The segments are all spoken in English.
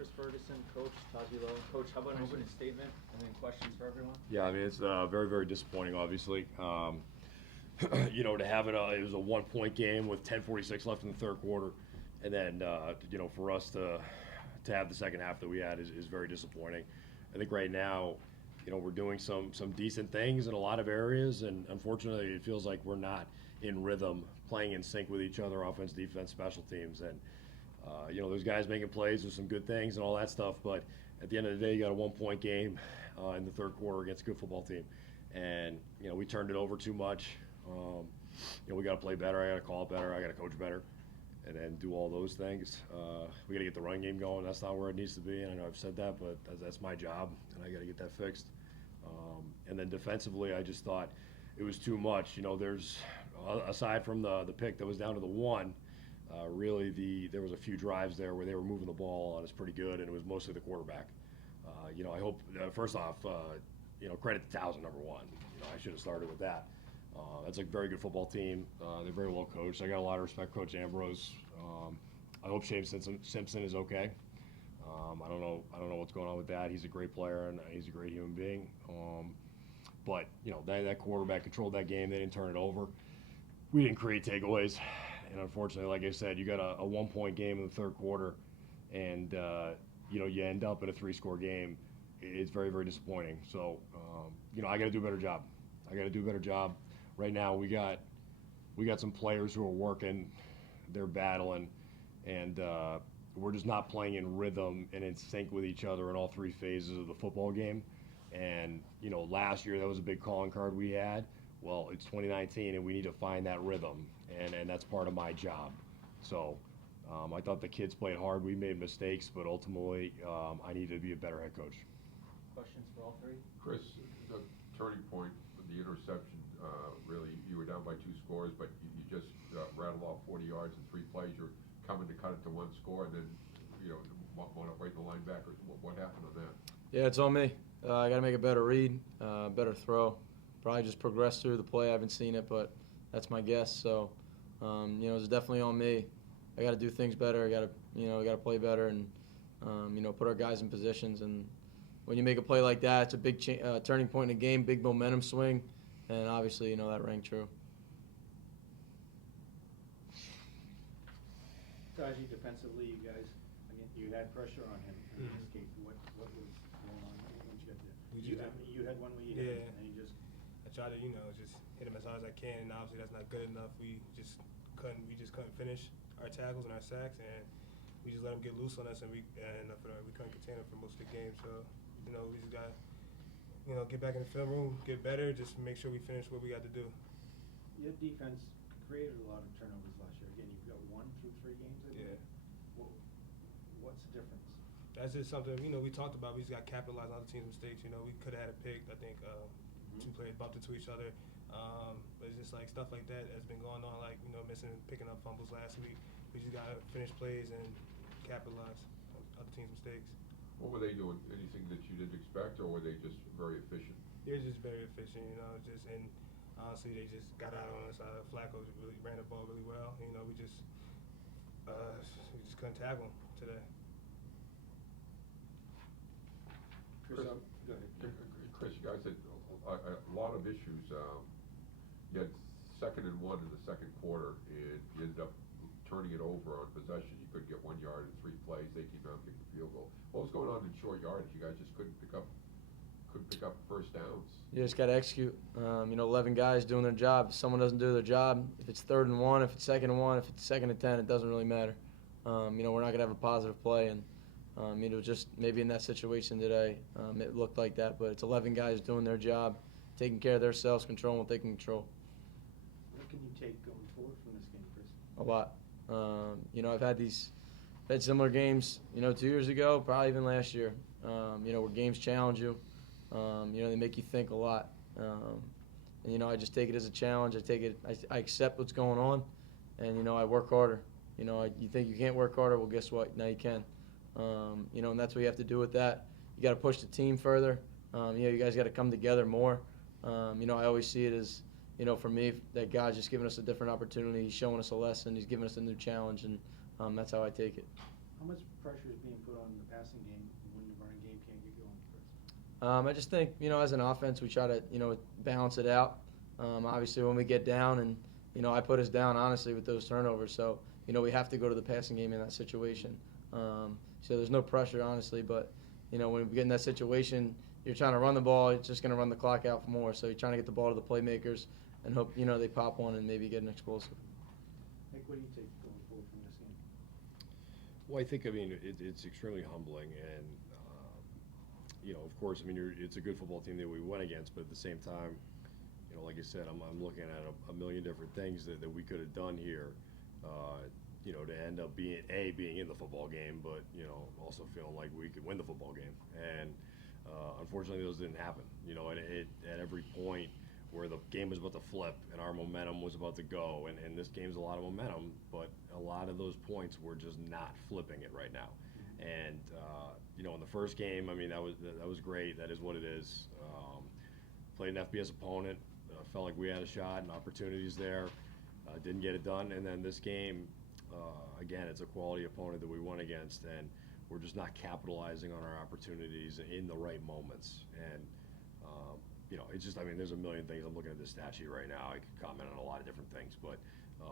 Chris Ferguson, Coach Taji Lowe. Coach, how about an opening statement and then questions for everyone? Yeah, I mean, it's very, very disappointing, obviously. To have it was a 1 point game with 10:46 left in the third quarter. And then, for us to have the second half that we had is very disappointing. I think right now, we're doing some decent things in a lot of areas. And unfortunately, it feels like we're not in rhythm, playing in sync with each other, offense, defense, special teams. And, there's guys making plays with some good things and all that stuff. But at the end of the day, you got a 1 point game in the third quarter against a good football team. And, we turned it over too much. We got to play better. I got to call it better. I got to coach better, and then do all those things. We got to get the run game going. That's not where it needs to be, and I know I've said that, but that's my job, and I got to get that fixed. And then defensively, I just thought it was too much. There's aside from the pick that was down to the one, really there was a few drives there where they were moving the ball on us pretty good, and it was mostly the quarterback. I hope first off, credit to Towson, number one. I should have started with that. That's a very good football team. They're very well coached. I got a lot of respect for Coach Ambrose. I hope Shane Simpson is okay. I don't know what's going on with that. He's a great player and he's a great human being. But that quarterback controlled that game. They didn't turn it over. We didn't create takeaways, and unfortunately, like I said, you got a 1 point game in the third quarter, and you end up in a 3-score game. It's very, very disappointing. So I got to do a better job. Right now, we got some players who are working, they're battling, and we're just not playing in rhythm and in sync with each other in all three phases of the football game. And last year that was a big calling card we had. Well, it's 2019, and we need to find that rhythm, and that's part of my job. So I thought the kids played hard. We made mistakes, but ultimately I need to be a better head coach. Questions for all three? Chris, the turning point, the interception, really, you were down by 2 scores, but you just rattled off 40 yards in 3 plays. You're coming to cut it to 1 score, and then, want to right the linebackers. What happened on that? Yeah, it's on me. I got to make a better read, better throw. Probably just progress through the play. I haven't seen it, but that's my guess. So, it's definitely on me. I got to do things better. I got to play better and, put our guys in positions. And when you make a play like that, it's a big turning point in the game, big momentum swing, and obviously, that rang true. Taji, defensively, you guys, again, you had pressure on him in this game. What was going on once you got there? You had one where you hit him, and you just. I try to, just hit him as hard as I can, and obviously that's not good enough. We just couldn't finish our tackles and our sacks, and we just let him get loose on us, and we couldn't contain him for most of the game. So, we just got, get back in the film room, get better, just make sure we finish what we got to do. Your defense created a lot of turnovers last year. Again, you've got 1 through 3 games. What's the difference? That's just something we talked about. We just got capitalized on other teams' mistakes. We could have had a pick. I think 2 players bumped into each other. But it's just like stuff like that has been going on. Like picking up fumbles last week. We just gotta finish plays and capitalize on other teams' mistakes. What were they doing? Anything that you didn't expect, or were they just very efficient? They're just very efficient. And honestly, they just got out on us. Flacco really ran the ball really well. We just couldn't tackle him today. Chris, go ahead. Chris, you guys had a lot of issues. You had 2nd and 1 in the second quarter, and you ended up turning it over on possession. You couldn't get 1 yard in 3 plays. They came out and kicked the field goal. What was going on in short yardage? You guys just couldn't pick up first downs. You just got to execute. 11 guys doing their job. If someone doesn't do their job, if it's 3rd and 1, if it's 2nd and 1, if it's 2nd and 10, it doesn't really matter. We're not going to have a positive play. And, just maybe in that situation today, it looked like that. But it's 11 guys doing their job, taking care of themselves, controlling what they can control. What can you take going forward from this game, Chris? A lot. I've had similar games, 2 years ago, probably even last year, where games challenge you. They make you think a lot. And, I just take it as a challenge. I accept what's going on, and, I work harder. You think you can't work harder, well, guess what? Now you can. And that's what you have to do with that. You got to push the team further. You guys got to come together more. I always see it as, for me, that God's just giving us a different opportunity. He's showing us a lesson. He's giving us a new challenge, and that's how I take it. How much pressure is being put on the passing game when the running game can't get going first? I just think, as an offense, we try to, balance it out. Obviously, when we get down, and, I put us down, honestly, with those turnovers. So, we have to go to the passing game in that situation. So there's no pressure, honestly. But, when we get in that situation, you're trying to run the ball, it's just going to run the clock out for more. So you're trying to get the ball to the playmakers and hope, they pop one and maybe get an explosive. Nick, what do you take going forward from this game? Well, I think, it's extremely humbling, and, of course, it's a good football team that we went against, but at the same time, like I said, I'm looking at a million different things that we could have done here, to end up being in the football game, but, also feeling like we could win the football game. And, unfortunately, those didn't happen. At every point where the game was about to flip and our momentum was about to go, and this game's a lot of momentum, but a lot of those points we're just not flipping it right now. And in the first game, that was great. That is what it is. Played an FBS opponent. Felt like we had a shot and opportunities there. Didn't get it done. And then this game, again, it's a quality opponent that we won against, and we're just not capitalizing on our opportunities in the right moments. And it's just, there's a million things. I'm looking at this stat sheet right now. I could comment on a lot of different things, but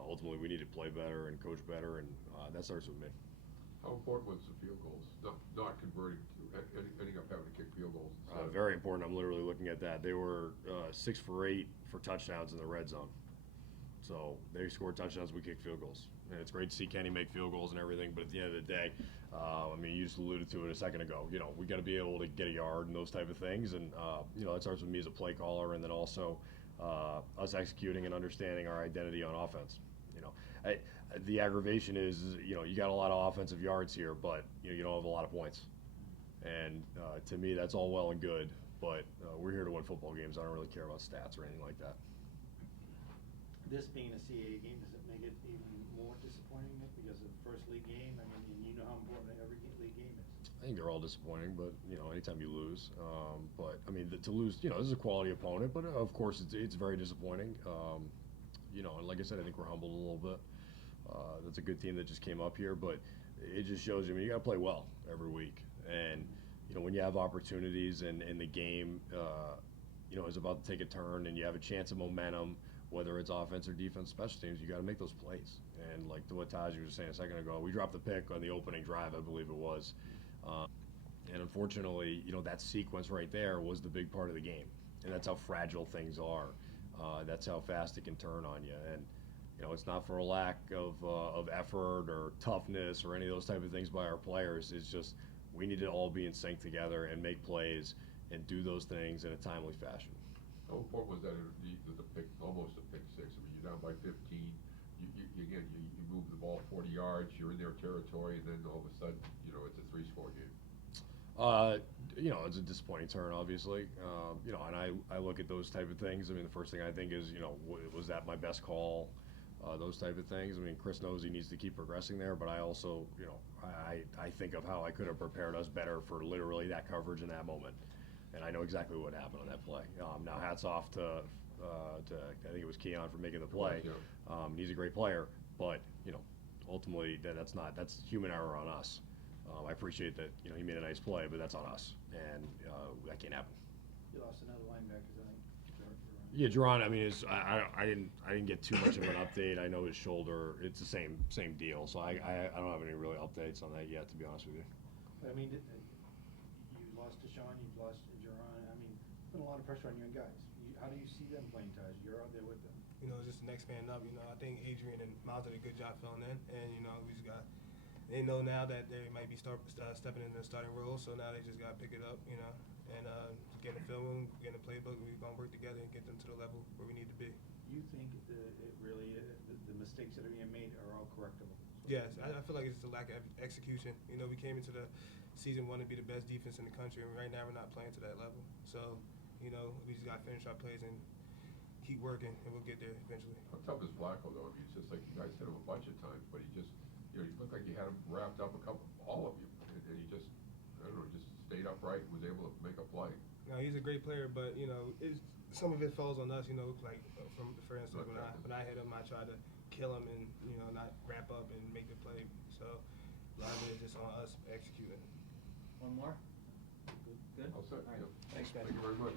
ultimately we need to play better and coach better, and that starts with me. How important was the field goals? Not converting to ending up having to kick field goals. Very important. I'm literally looking at that. They were 6 for 8 for touchdowns in the red zone. So they scored touchdowns, we kicked field goals. And it's great to see Kenny make field goals and everything, but at the end of the day, you just alluded to it a second ago. We got to be able to get a yard and those type of things, and that starts with me as a play caller, and then also us executing and understanding our identity on offense. The aggravation is, you got a lot of offensive yards here, but you don't have a lot of points. And to me, that's all well and good, but we're here to win football games. I don't really care about stats or anything like that. This being a CAA game, does it make it even more disappointing, Nick, because of the first league game? And you know how important every league game is. I think they're all disappointing, but anytime you lose, but to lose, this is a quality opponent, but of course it's very disappointing. And like I said, I think we're humbled a little bit. That's a good team that just came up here, but it just shows you, you got to play well every week. And, when you have opportunities and the game, is about to take a turn and you have a chance of momentum, whether it's offense or defense, special teams, you got to make those plays. And like to what Taj was saying a second ago, we dropped the pick on the opening drive, I believe it was. And unfortunately, that sequence right there was the big part of the game. And that's how fragile things are. That's how fast it can turn on you. And, it's not for a lack of effort or toughness or any of those type of things by our players. It's just we need to all be in sync together and make plays and do those things in a timely fashion. How important was that, the pick, almost a pick six? You're down by 15. You move the ball 40 yards, you're in their territory, and then all of a sudden, it's a 3-score game. It's a disappointing turn, obviously. And I look at those type of things. The first thing I think is, was that my best call? Those type of things. Chris knows he needs to keep progressing there, but I also, I think of how I could have prepared us better for literally that coverage in that moment. And I know exactly what happened on that play. Now, hats off to I think it was Keon for making the play. He's a great player, but ultimately that's human error on us. I appreciate that he made a nice play, but that's on us, and that can't happen. You lost another linebacker tonight. Yeah, Jerron. I didn't get too much of an update. I know his shoulder. It's the same deal. So I don't have any really updates on that yet, to be honest with you. You lost Deshaun, you've lost Jerron. Put a lot of pressure on you guys. How do you see them playing, Taj? You're out there with them. Just the next man up. I think Adrian and Miles did a good job filling in, and we just got. They know now that they might be stepping in the starting role, so now they just got to pick it up, and get in the film room, get in the playbook. We're gonna work together and get them to the level where we need to be. You think the mistakes that are being made are all correctable? Yes, I feel like it's just a lack of execution. We came into the season wanting to be the best defense in the country, and right now we're not playing to that level. So, we just got to finish our plays and keep working, and we'll get there eventually. How tough is Flacco, though? It's just like you guys hit him a bunch of times, but he just, you looked like you had him wrapped up all of you, and he just, I don't know, just stayed upright and was able to make a play. No, he's a great player, but some of it falls on us. For instance, when I hit him, I tried to kill him and not wrap up and make the play. So a lot of it is just on us executing. One more? Good? All set, All right. yeah. Thanks, guys. Thank you very much.